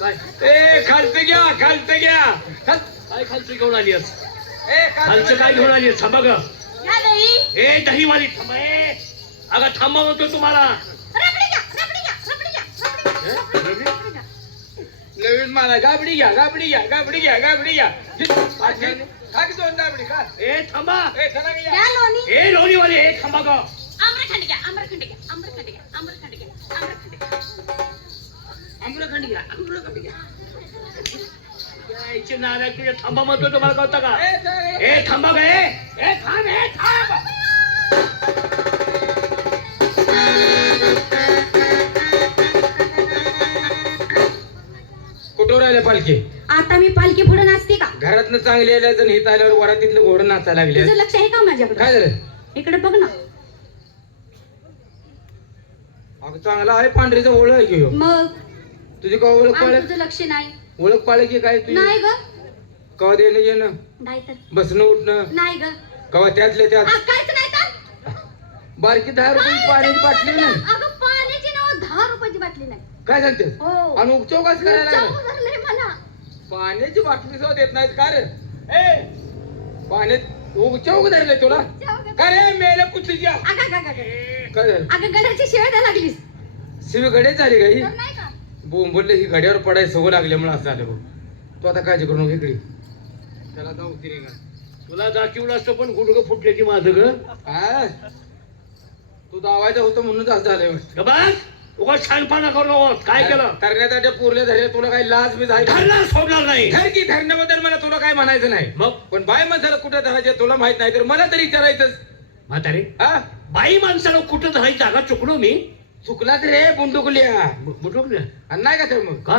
काय ए खालचं घ्या खालचं घ्या काय खालचं घेऊन आली आहेस? खालचं काय घेऊन आली आहेस? थांबा ग. या दही ए दहीवाली थांबा. अगं थांबा म्हणतो तुम्हाला. रबडी घ्या रबडी घ्या रबडी घ्या रबडी घ्या, रबडी घ्या. नवीन मला गाबडी घ्या गाबडी घ्या गाबडी घ्या गाबडी घ्या खाकी दोन गाबडी का ए थांबा. ए चला घ्या या लोणी ए लोणीवाले ए थांबा ग. आम्रखंड घ्या आम्रखंड घ्या आम्रखंड घ्या आम्रखंड घ्या आम्रखंड घ्या आम्रखंड घ्या आम्रखंड घ्या. यायचे नालायक तुझ्या थांबा म्हणतो तुम्हाला कळतं का? ए चला घ्या. ए थांबा ग. ए थांब ए थांब. कुठं राहिले पालखी आता मी पालखी पुढे नाचते का घरातनं चांगली आल्या जण हित आल्यावर वरातीतलं घोडं नाचायला लागले तुझं लक्ष आहे का माझ्याकडे काय झालं इकडे बघ ना अगं चांगला आहे पांढरीचा ओळख आहे की ह्यो. मग तुझी का ओळख आणि पाळ तुझं लक्ष नाही ओळख पाळ की काय तुझी नाही ग कवा देणं घेणं नाही तर बसणं उठणं नाही ग कवा त्यातल्या त्यात काहीच नाही तर बारकी 10 रुपये पाण्याची बाटली नाही अगं पाण्याची ना 10 रुपयाची बाटली नाही काय सांगते हो आणि उपचौकाच करायला चावू लागला. धरलंय मला पाण्याची बाटली सुद्धा देत नाहीत का रे ए पाण्यात उपचौक धरले तुला चावू का रे मेल्या कुत्रीच्या अगं काय झालं गड्याची शिवाय द्यायला लागलीस शिवी गडे झाली काही तर नाही का बोंबडले ही गड्यावर पडायला सवय लागल्यामुळे असं झालं बघ तू आता काळजी करू नको इकडे त्याला जाऊ तिने का तुला दाखवलं असतं पण गुडघं फुटले की माझं ग. काय तू दावायचं होतं म्हणूनच असं झालंय ग बस उगाच छानपणा करू नको. काय केलं? करण्यात पुरले धरले तुला काही लाज बी झाली धरणार सोडणार नाही. धर की धरण्याबद्दल मला तुला काय म्हणायचं नाही मग पण बाय माणसाला कुठं धरायचं तुला माहित नाही तर मला तरी विचारायचंच म्हातारे हा बाई माणसाला कुठं धरायची जागा चुकलो मी. चुकला तर रे बुंडुकल्या बुटुकलं आणि नाही का तर मग का?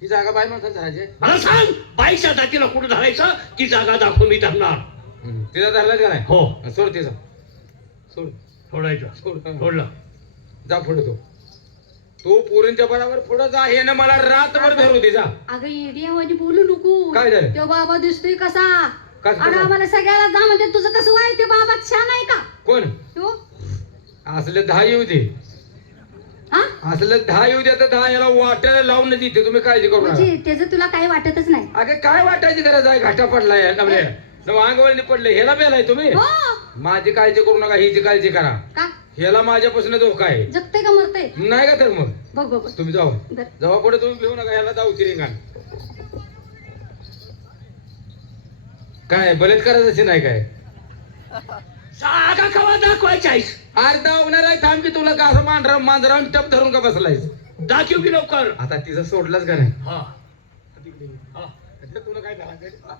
ही जागा बाय माणसाला धरायची मला सांग बाईच्या जातीला कुठं धरायचं ती जागा दाखवून मी धरणार. तिचा धरला का नाही हो सोड तिचा सोड सोडायचं. सोड सोडलं. जा पुढे तू पोरींच्या बरोबर पुढे जा हे ना मला रातभर धरू दे जा अगं एडियावानी बोलू नको काय झालं? तो बाबा दिसतोय कसा कसा? आणि आम्हाला सगळ्याला जा म्हणजे तुझं कसं वाय ते बाबा छान आहे का कोण तो असले 10 येऊ दे हा असले 10 येऊ दे तर 10 याला वाटायला लावून देते तुम्ही काळजी करू नका म्हणजे त्याचं तुला काही वाटतच नाही अगे काय वाटायची गरज आहे घाटा पडलाय अंगवळणी पडले ह्याला बेलाय तुम्ही हो माझी काळजी करू नका हिची काळजी करा का ह्याला माझ्यापासून धोका आहे जगते का मरते नाही का तर मग बघ बघ बघ. तुम्ही जावा धर. जावा पुढे तुम्ही घेऊ नका ह्याला जाऊ रिंगाण काय बलात्काराचं असे नाही काय जागा कवा दाखवायची आहेस? अर्धा होणार आहे थांब की तुला का असं मांजरा टप धरून का बसलायस दाखव की लवकर. आता तिचं सोडलंच का नाही हा हा. तुला काय करायचं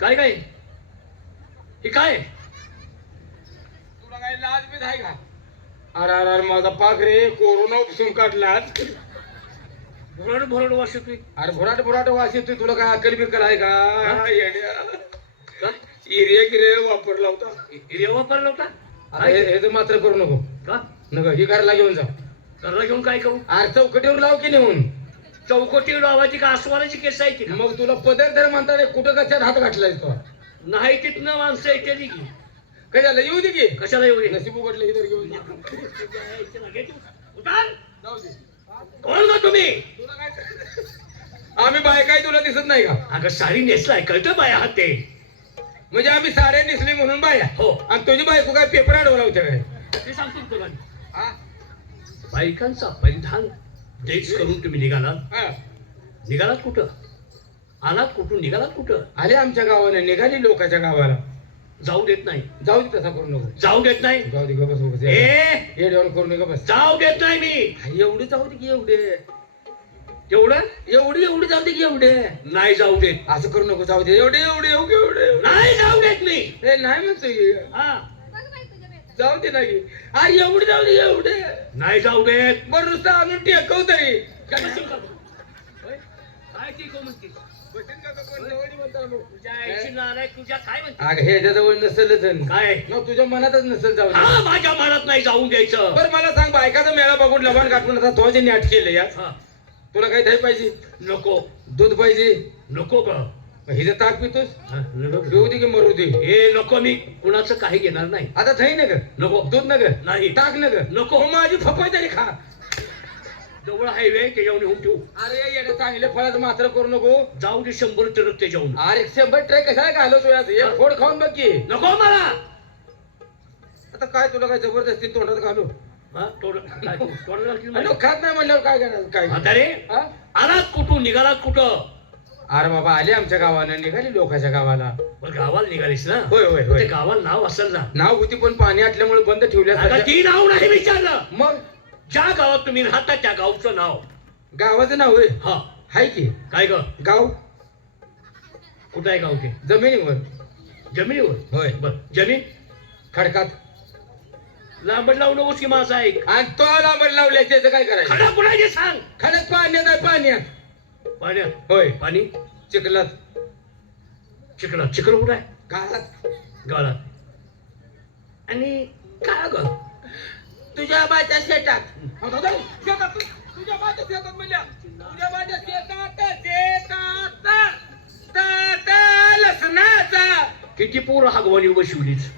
काय काय हे काय? तुला काही लाज बीज आहे का अरे अरे अरे माझा पाक रे कोरोना उपसून काढला भुरड भुरड वाशतोय. अरे भुराट भुराट वास येतोय तुला काय अकल बिकल आहे का येड्या. का? एरिया गिरे वापरला होता हिरे वापरला होता. आता हे तर मात्र करू नको का? नका ही घरला घेऊन जा घरला घेऊन काय करू? अरे चौकटीवर लाव की नेऊन चौकटी लावायची का आसवाराची केस आहे की का? मग तुला पदर धर म्हणता रे कुठं कशात हात घातलाय तो नाही तिथनं माणसं येते की काय झालं येऊ दे की कशाला एवढी नशीब उघडलं इधर घेऊन जा. उतार. जाऊ दे कोण का तुम्ही? तुला काय आम्ही बाय काय तुला दिसत नाही का अगं साडी नेसलाय कळतं बाया हात ते. म्हणजे आम्ही साड्या नेसली म्हणून बाया हो आणि तुझी बायको काय पेपर अडवला होत्या काय ते सांगतो ना तुला. हा? बायकांचा परिधान ड्रेस करून तुम्ही निघालात. हा. निघालात कुठं? आलात कुठून? निघालात कुठं? आले आमच्या गावाला निघाली लोकांच्या गावाला जाऊ देत नाही. जाऊ दे तसा करू नको जाऊ देत नाही. जाऊ दे ग बस उगाच. ए ये डेवण करू नका बस जाऊ देत नाही मी. एवढी जाऊ दे की एवढे तेवढं एवढी एवढी जाऊ दे की एवढे नाही जाऊ देत. असं करू नको जाऊ दे एवढे एवढे एवढे एवढे नाही जाऊ देत मी. ए, नाही म्हणतो की. हा जाऊ दे नाही अरे एवढी जाऊ दे एवढे नाही जाऊ देत. बरं नुसतं आणून टेकव तरी काय ती को म्हणते? तुझ्या आईची नालायक तुझ्या काय म्हणते? अगं हे जवळ नसेलच काय? मग तुझ्या मनातच नसेल जाऊ दे. हा माझ्या मनात नाही जाऊन द्यायचं. बरं मला सांग बायकाचा मेळा बघून लबाड काढून आता तो जे नाट केलं या हा तुला काही दही पाहिजे नको दूध पाहिजे नको ग. हिचं ताक पितोस हा, नको. पिऊ दे की मरू दे ए नको, मी कुणाचं काही घेणार नाही. आता दही न ग नको. दूध न ग नाही. ताक न ग नको. मग माझी फपाई तरी खा जवळ हायवे त्याच्यावर नेऊन ठेवू. अरे येणं चांगले फळाचं मात्र करू नको जाऊ दे 100 ट्रक त्याच्याहून. अरे 100 ट्रे कशाला घालवतो यात एक फोड खाऊन बघ की नको मला. आता काय तुला काय जबरदस्ती तोंडात घालू हा, तोंडात घालतील अरे माझ्या. खात नाही म्हणल्यावर काय करणार काय म्हातारे, हा? आलात कुठून, निघालात कुठं? अरे बाबा आले आमच्या गावाला निघाली लोकांच्या गावाला बरं, गावाला निघालीस ना? होय होय ते होय गावाला नाव असेल ना? नाव होती पण पाणी आटल्यामुळे बंद ठेवल्या आता ती नाव नाही विचारलं. मग ज्या गावात तुम्ही राहता त्या गावचं नाव. गावाचं नाव होय हा, हाय की काय ग? गाव कुठं आहे गाव ते? जमिनीवर जमिनीवर. होय बर, जमीन खडकात लांबड लावू नकोस की माझा ऐक. आणि तो लांबड लावल्या त्याचं काय करायचं खडा कुणाचे सांग. खडक पाण्यात आहे पाण्यात पाण्यात. होय पाणी चिखलात चिखला. चिखल कुठं आहे? गावात गावाला. आणि काय ग? तुझ्या बाच्या शेतात शेतात तुझ्या बाच्या शेतात म्हणल्या तुझ्या बाच्या शेतात लसणाचा किती पोरं हागवानी बसवलीच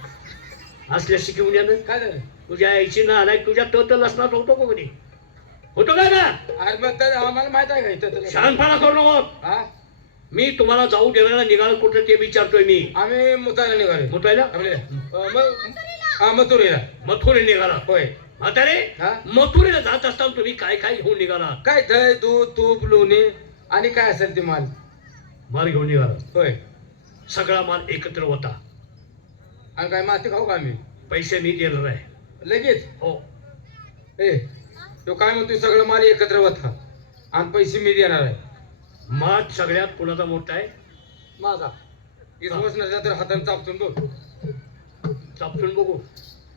असल्या शिकवण्यानं. काय झालं तुझ्या आईची ना आलाय तुझ्या तो लसणात होतो का कोणी? होतो का ना? अरे मग तर आम्हाला माहित आहे का इथं शहाणपणा करू नको. हा मी तुम्हाला जाऊ देण्याला निघाल कुठं ते विचारतोय मी. आम्ही मुतायला निघाले मुतायला? मथुरीला मथुरे निघाला. होय म्हातारे, हा? मथुरेला जात असताना तुम्ही काय काय घेऊन निघाला? काय दही दूध तूप लोणी आणि काय असेल ते माल माल घेऊन निघाला. होय सगळा माल एकत्र होता. आणि काय माती खाऊ का आम्ही पैसे मी देणार आहे. लगेच हो. ए तो काय म्हणतोय सगळं माल एकत्र होता आणि पैसे मी देणार आहे माल सगळ्यात कुणाचा मोठा आहे? माझा इसवस नसला तर हाताने चापतून बघ चापटून बघू.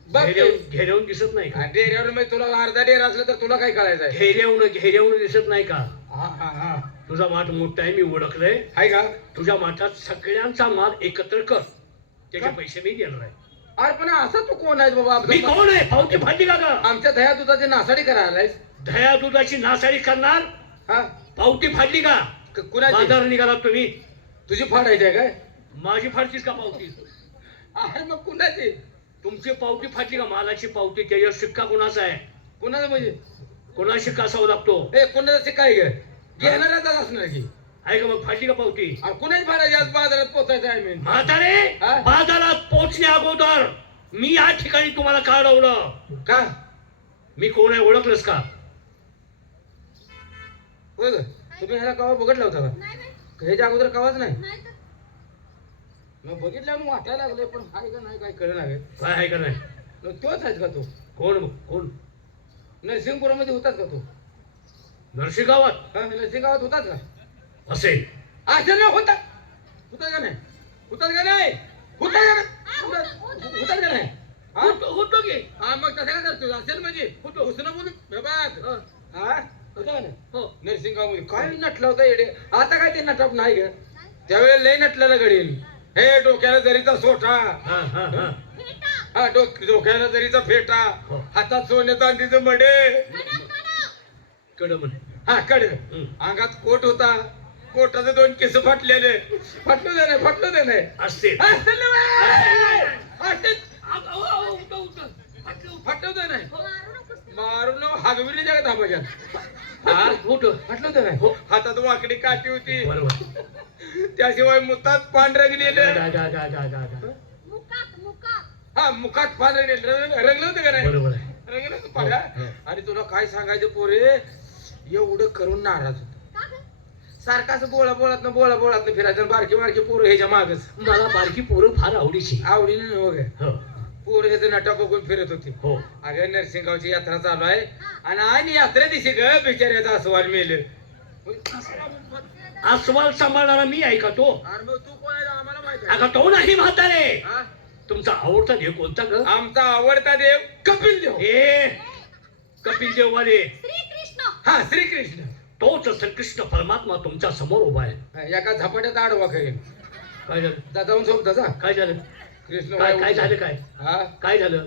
बघ ते. घेऱ्यावून दिसत नाही का? आणि डेऱ्यावर मग तुला अर्धा डेर असला तर तुला काय करायचं आहे घेऱ्यावून दिसत नाही का? हा हा हा तुझा माठ मोठा आहे, मी ओळखलंय. आहे का तुझ्या माठात सगळ्यांचा माल एकत्र कर, त्याचे पैसे मी देणार आहे. अरे पण असं तू कोण आहेस बाबा मी कोण आहे? पावती फाटली का ग? आमच्या दह्या दुधाची नासाडी करायला आहेस? दह्या दुधाची नासाडी करणार? हा पावती फाटली का? कुणाची बाजार निघाला तुम्ही. तुझी फाडायची आहे काय माझी फाटलीस का पावती? अरे मग कुणाची तुमची पावती फाटली का? मालाची पावती, त्याच्यावर शिक्का कोणाचा आहे? कुणाचं म्हणजे कोणा शिक्का असावा लागतो? ए कुणाचं काय ग घेणाराच असणार की आहे का? मग फाटली का पावती? अरे कुणाच फाडायची आज बाजारात पोचायचं आहे मी म्हातारे, हा? बाजारात पोहोचण्या अगोदर मी या ठिकाणी तुम्हाला का अडवलं? का मी कोण आहे ओळखलंस का? होय ग तुम्ही ह्याला कवा बघितला होता का नाही नाही ह्याच्या अगोदर कवाच नाही नाही तर मग बघितल्यावर वाटायला लागले पण हाय का नाही काय कळलं नाही काय आहे का नाही? मग तोच आहेस का तू कोण कोण? नरसिंहपुरामध्ये होताच का तू नरशी गावात हा नरसिंहगावात होताच का असेल. असेल ना होता होता का नाही होतात का नाही होता का नाही होतात का नाही हा होतो की. हा मग तसं काय करतो असेल म्हणजे होतो हुसनं बोलून बघ हा होता का नाही हो. नरसिंहगाव मध्ये काय नटला होता येडे आता काय ते नटप नाही ग त्यावेळेला लय नटलेला गडील हे डोक्याला जरीचा सोठा हा हा हा. फेटा हा डोक्याला जरीचा फेटा हो. हातात सोने चांदीचं मडे कडा कडा कड म्हण. हा कड हम्म. अंगात कोट होता कोटाचे 2 केस फाटलेले फाटलो दे नाही फाटलो दे नाही असतील. असतील ना बाई. असतील. फाटलं. फाटलो दे नाही मारू नकोस ते. मारून हागविली जगात धाबाच्यात हा होतं. फाटलो दे नाही हो. हातात वाकडी काठी होती बरोबर. त्याशिवाय मुतात पान रंगलेले गा, गा, गा, गा, गा, गा. मुकात मुकात हा मुखात पान रंगलं होतं का नाही बरोबर आहे. रंगलं होतं पान, हा? हो. आणि तुला काय सांगायचं पोरे एवढं करून नाराज होत का ग सारखं असं बोळा बोळात फिरायचं बारकी बारकी पोरं ह्याच्या मागच मला बारकी पोरं फार आवडीची. आवडीने वगैरे हो पोरं ह्याचं नाटक बघून फिरत होती हो. अगं नरसिंहगावची यात्रा चालू आहे आणि यात्रे दिवशी ग बिचाऱ्याचा अस्वाल मेल अस्वाल सांभाळणारा मी आहे का तो? अरे मग तू कोण आहे आम्हाला माहिती का तो नाही म्हातारे? आहे तुमचा आवडता देव कोणता ग? आमचा आवडता देव कपिल देव ए कपिल देववाले. श्रीकृष्ण हा श्रीकृष्ण तोच श्रीकृष्ण परमात्मा तुमच्या समोर उभा आहे. एका झपाट्यात आडवा करेन काय झालं? जाऊन झोप जा काय झालं? कृष्ण काय झालं? काय हा काय झालं?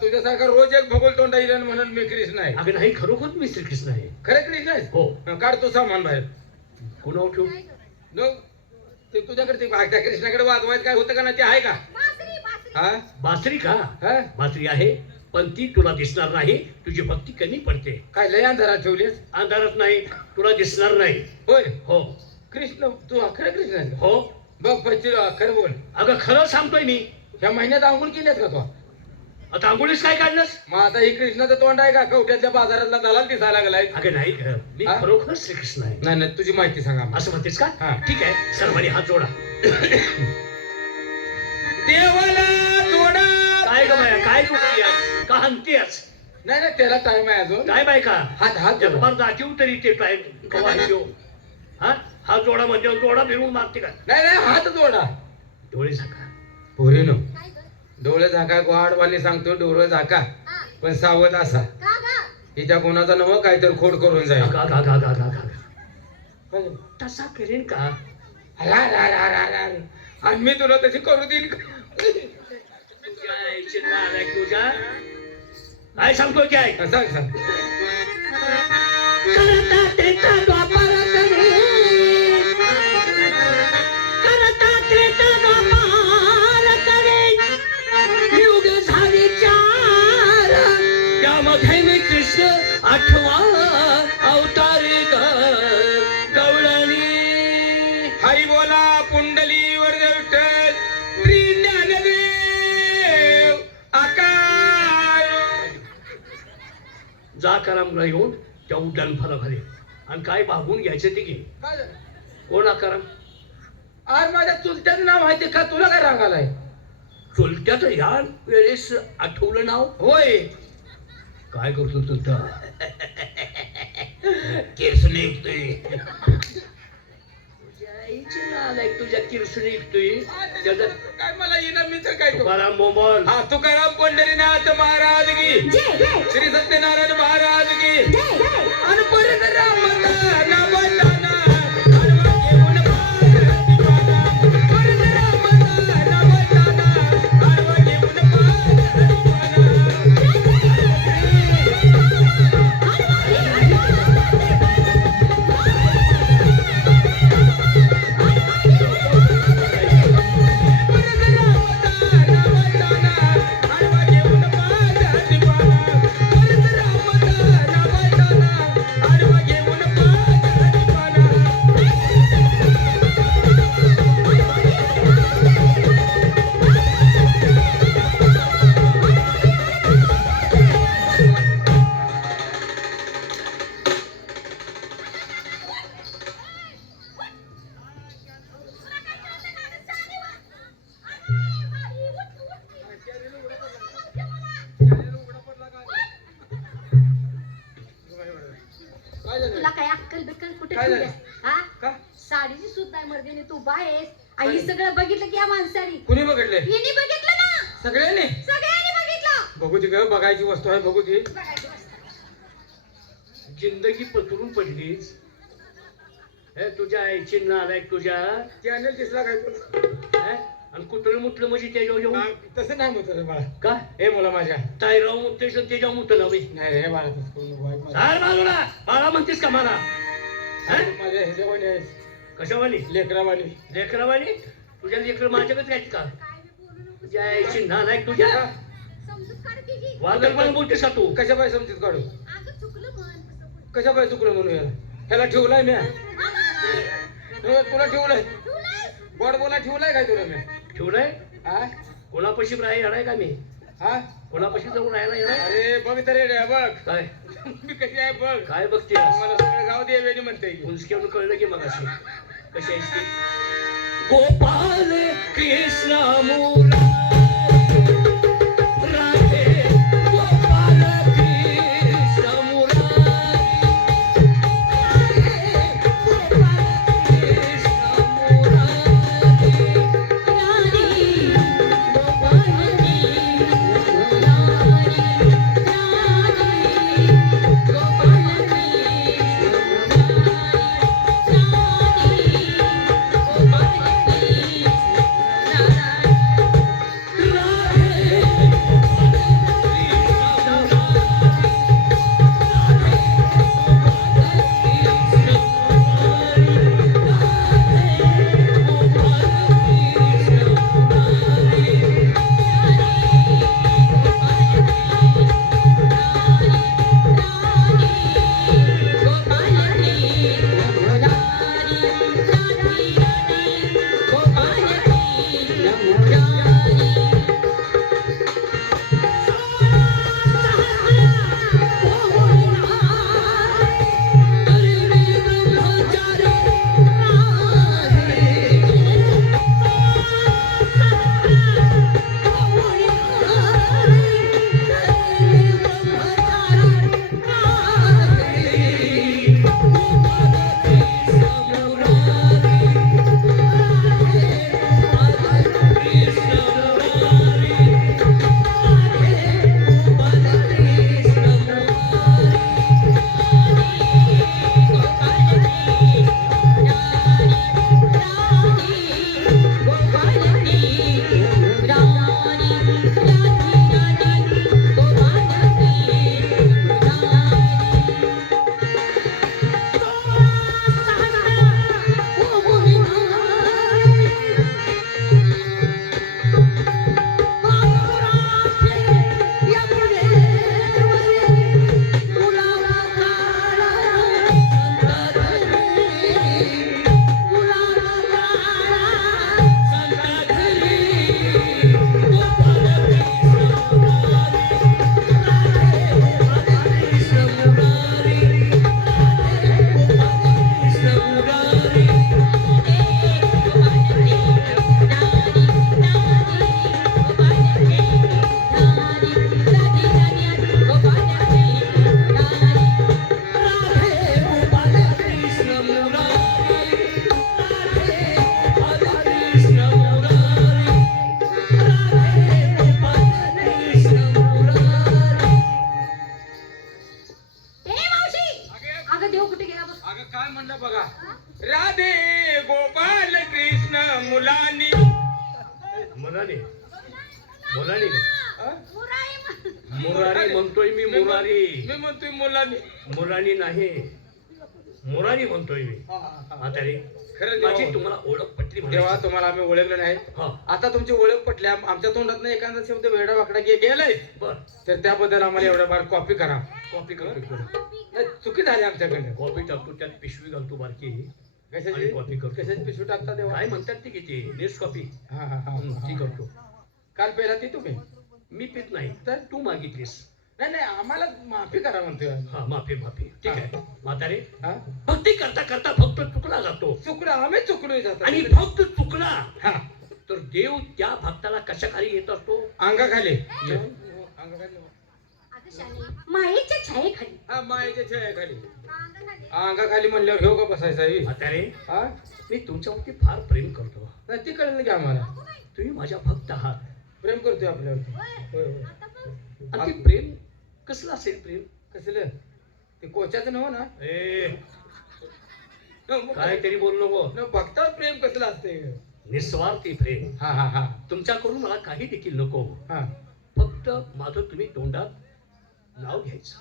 तुझ्यासारखा रोज एक भगोल तोंडा येईल म्हणून मी कृष्ण आहे अगं नाही, खरोखर मी श्रीकृष्ण आहे. खरं कृष्ण आहे हो. काढ तू सामान बाहेर कोणावर ठेवू? नो ते तुझ्याकडे ते त्या कृष्णाकडे वाजवायचं काय होतं का ना ते आहे का बासरी बासरी हा बासरी का हा बासरी आहे पण ती तुला दिसणार नाही तुझी भक्ती कमी पडते काय लय अंधारात ठेवलीस अंधारात नाही तुला दिसणार नाही होय हो कृष्ण तू खरं कृष्ण आहेस का? हो बघ पैसे खरं बोल अगं खरं सांगतोय मी ह्या महिन्यात आंघोळ केलीस का तू आता आंघोळीस काय काढलंस मग आता ही कृष्णाचं तोंड आहे का कवट्यातल्या बाजारातला दलाल दिसायला लागलाय अगं नाही ग मी हा? खरोखर श्रीकृष्ण आहे नाही नाही तुझी माहिती सांगा मला. असं म्हणतेस का हा. ठीक आहे सर्वांनी हात जोडा देवाला जोडा काय ग बाया काय जोडतीयस का हंतीयस नाही नाही त्याला टाइम आहे अजून काय बाय का हात हात जोडा. जगभर दाखीव तरी ते टाइम कवा येऊ हा हात जोडा म्हणजे जोडा फिरवून मारते का नाही नाही हात जोडा डोळे झाका पोरीनो काय ग डोळे झाका गोहाडवाणी सांगतो डोळे झाका हा पण सावध असा का ग हिच्या कोणाचा नव काहीतरी खोड करून जाईल गा गा गा गा गा गा तसा करेन का रा, रा, रा, रा, रा. आणि मी तुला तशी करू देईन का? तुझ्या आईची नालायक तुझ्या काय सांगतोय काय सांग सांग करता तेचा द्वापार करे करता तेचा द्वापार करे युग झाले चार त्यामध्ये मी कृष्ण आठवा अवतार गवळणी हरी बोला पुंडलीवर विठ्ठल श्री ज्ञानदेव आकार जा कराम घेऊन त्या उड्डाण फला भरे आणि काय भागून घ्यायचं ते घे काय झालं? कोण आकाराम आज माझ्या चुलत्याचं नाव माहिती का तुला काय राग आलाय चुलत्याच ह्या वेळेस आठवलं नाव होय काय करतो चुलता किरसून निघतोय तुझ्या आईची नालायक तुझ्या किरसून निघतोय त्याचं काय मला येणं मी तर काय करू? तुकाराम मोमल हा तुकाराम पंढरीनाथ महाराज की जय जय श्री सत्यनारायण महाराज की जय जय आणि परत रामदाना बंदाना हनुमान घेऊन पार दिवाना. परत रामदाना बंदाना हनुमान घेऊन पार दिवाना. परत रामदाना बंदाना हनुमान घेऊन पार दिवाना. परत रामदाना बंदाना हनुमान घेऊन पार दिवाना. काय झालं? तुला काय अक्कल बिक्कल कुठे काय झालं? ठेवलीस हा का साडीची सुद्धा मर्दीने तू बायस आई सगळं बघितलं की या माणसाने कुणी बघितले हिने बघितलं ना सगळ्यांनी सगळ्यांनी बघितलं बघू ती ग बघायची वस्तू आहे बघू ती बघायचं असतं. जिंदगी पसरून पडलीस हे तुझ्या आईची नालायक तुझ्या चॅनल दिसला काय तुला हे? आणि कुठलं मुठलं म्हणजे त्याच्यावर येऊन तसं नाही म्हणतो रे बाळा का हे मुला माझ्या ताईराव मुठतेस त्याच्यावर मुठलं नव्हे नाही रे बाळा तसं करू नको. वाईट मला. चाल बाजूला बाळा म्हणतेस का मला हे? माझ्या ह्याच्यावाणी आहेस कशावाली लेकरावाणी लेकरावाली तुझ्या लेकर माझ्याकडे काय का काय बी बोलू नको. तुझ्या आईची नालायक तुझ्या समजूत काढ की ही. वादळ पण बोलतेस का तू कशा पाय समजूत काढू अगं चुकलं म्हण कसं बोल. कशा पाय चुकलं म्हणून याला ह्याला ठेवलाय मी तुला ठेवलंय ठेवलंय. गोड बोला ठेवलाय काय तुला मी ठेवलंय हा कोणापाशी येणार का मी हा कोणापाशी जाऊन राहायला येणार अरे बघ तर रे बघ काय मी कशी आहे बघ काय बघतेस मला सगळं गाव देवेनी म्हणते उंचक्यावर कळलं की मग असे कशी आहेस ती गोपाल कृष्ण मुरारी राधे गोपाल कृष्ण मुरारी गोपाल कृष्ण मुलांनी मुलाने मुलाने का? हा? मुरारी म्हणतोय मी, मुरारी. मी म्हणतोय मुलांनी. मुरारी नाही, मुरारी म्हणतोय मी. म्हातारे खरं माझी देवा, तुम्हाला ओळख पटली तेव्हा म्हणायची. तुम्हाला आम्ही ओळखलं नाही. हा आता तुमची ओळख पटली. आमच्या तोंडात एखादा शब्द वेडा वाकडा गेलाय बर, तर त्याबद्दल आम्हाला एवढा बार कॉपी करा. कॉपी करतो. नाही, चुकी झाली आमच्याकडे. कॉपी टाकतो, त्यात पिशवी घालतो बारकी. कशाची आणि कॉपी करतो. कशाची पिशवी टाकता तेव्हा? काय म्हणतात ती किती नेस कॉपी हा हा हा ती करतो. काल पहिला ती तुम्ही. मी पित नाही, तर तू मागितलीस. नाही नाही, आम्हाला माफी करा म्हणतोय आम्ही. हा माफी माफी, ठीक आहे. म्हातारे हा? भक्ती करता करता फक्त चुकला जातो. चुकलं, आम्ही चुकलोय जातो. आणि भक्त चुकला हा तर देव त्या भक्ताला कशा खाली येत असतो? अंगाखाली. अंगाखाली. मायेच्या छायेखाली. हा मायेच्या छायाखाली. अंगाखाली म्हणल्यावर घेऊ का बसायचा ही? म्हातारे हा मी तुमच्यावरती फार प्रेम करतो. नाही ती कळलं की आम्हाला. तुम्ही माझ्या भक्त आहात. प्रेम करतोय आपल्यावरती. होय होय. आणि ते प्रेम कसलं असेल? प्रेम कसलं? ते कोच्याचं नव्ह ना? ए काहीतरी बोलू नको. न भक्तावर प्रेम कसलं असते? निस्वार्थी प्रेम. हा हा हा तुमच्याकडून मला काही देखील नको. हा. फक्त माझं तुम्ही तोंडात नाव घ्यायचं,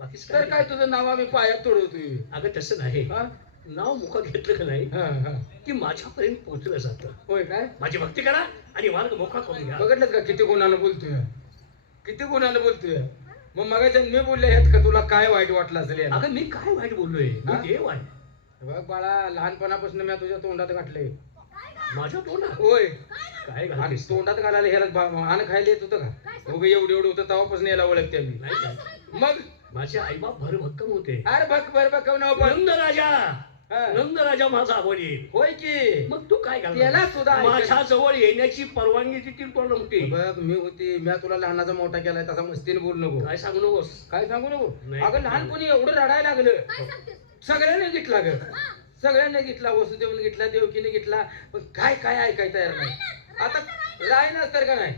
बाकीच तर काय तुझं नाव आम्ही पायात तोडवतोय? अगं तसं नाही. हा नाव मुखात घेतलं का नाही हा हा. की माझ्यापर्यंत पोहोचलं जातं. होय काय? माझी भक्ती करा आणि मार्ग मोकळा करून घ्या. बघितलं का किती गुणानं बोलतोय? किती गुणानं बोलतोय? मग मगाच्या मी बोलले आहेत का तुला काय वाईट वाटलं असेल याला? अगं मी काय वाईट बोललोय? मी हा? देव आहे. बघ बाळा, लहानपणापासून मी तुझ्या तोंडात घातले. माझ्या तोंडात होय. काय आणि घालतेस? तोंडात घालायला ह्याला आण खायला येत होतं का? उभे एवढं एवढं होतं तेव्हापासून याला ओळखते मी. नाही काय? मग माझे आईबाप भरभक्कम होते. अरे बघ बर बघ न पण. नंद राजा, हा. नंद राजा माझा वडील. होय की. मग तू काय त्याला घाल? सुद्धा ऐकायचं. माझ्या जवळ येण्याची परवानगी देतील तो नव्हती. बघ मी होती, मी तुला लहानाचा मोठा केलाय तसा मस्तीने बोलू नको. काय सांगू नकोस. काय सांगू नको. नाही. अगं लहानपणी एवढं रडायला लागलं. सगळ्यांनी घेतला ग. सगळ्यांनी घेतला, वसुदेवने घेतला, देवकीने घेतला, पण काय काय ऐकायचं तयार नाही. आता राहीनच तर का नाही.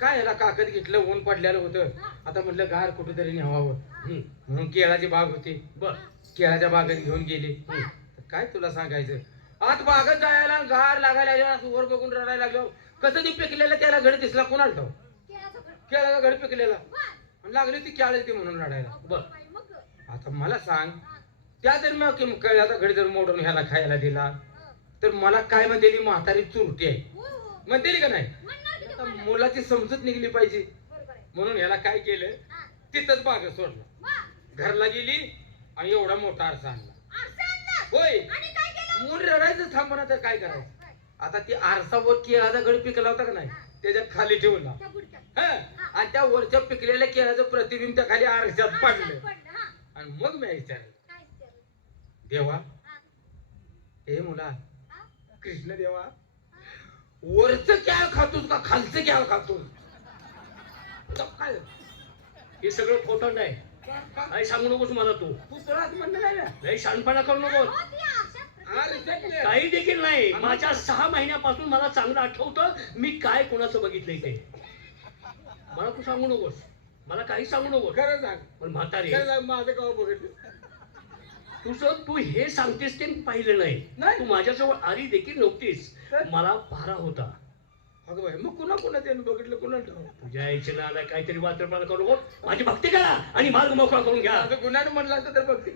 काय ह्याला काकत घेतलं, ऊन पडलेलं होतं. आता म्हटलं गार कुठेतरी न्यावावं. म्हणून केळाची बाग होती. बर केळाच्या बागेत घेऊन गेले. तर काय तुला सांगायचं, आत बागत जायला गार लागायला लागला, वर बघून रडायला लागलो. कसं ती पिकलेला त्याला घड दिसला कोणाला ठाव? केळाचा घड पिकलेला. आणि लागली ती केळाची ती म्हणून रडायला. बर आता मला सांग, त्या जर मी केळाचा घड जर मोडून ह्याला खायला दिला तर मला काय म्हणते, म्हातारी चुरटी आहे म्हणते का नाही? आता मुलाची समजूत निघली पाहिजे. म्हणून ह्याला काय केलं, तिथंच बाग सोडलं. घरला गेली आणि एवढा मोठा आरसा आणला. होय. मूल रडायचं थांबवणार तर काय करायचं? आता ती आरसावर केळाचा घड पिकला होता का नाही, त्याच्या खाली ठेवला. हा. आणि त्या वरच्या पिकलेल्या केळाचं प्रतिबिंब त्या खाली आरशात पडलं. आणि मग मी विचारलं, देवा, हे मुला, कृष्ण देवा, वरचं केळ खातोस का खालचं केळ खातोस? काय हे सगळं खोटं नाही. काय सांगू नकोस मला. तू पुत्रात म्हणणं नाही ना? लय शहाणपणा करू नकोस. काही देखील नाही. माझ्या 6 महिन्यापासून मला चांगलं आठवतं मी काय कोणाचं बघितलंय ते. मला तू सांगू नकोस, मला काही सांगू नकोस. खरं सांग. पण म्हातारे, खरं सांग, माझं गाव बघितलं. तुझं तू हे सांगतेस ते पाहिलं नाही. नाही. तू माझ्याजवळ आली देखील नव्हतीस. तर? मला पारा होता. अगं बाई, मग कुणा त्यानं बघितलं, कुणा ठाव? तुझ्या यायच्या आला काहीतरी वात्रपणा करू नको. माझी भक्ती करा आणि मार्ग मोकळा करून घ्या. गुन्ह्यानं म्हणलं असतं तर बघते.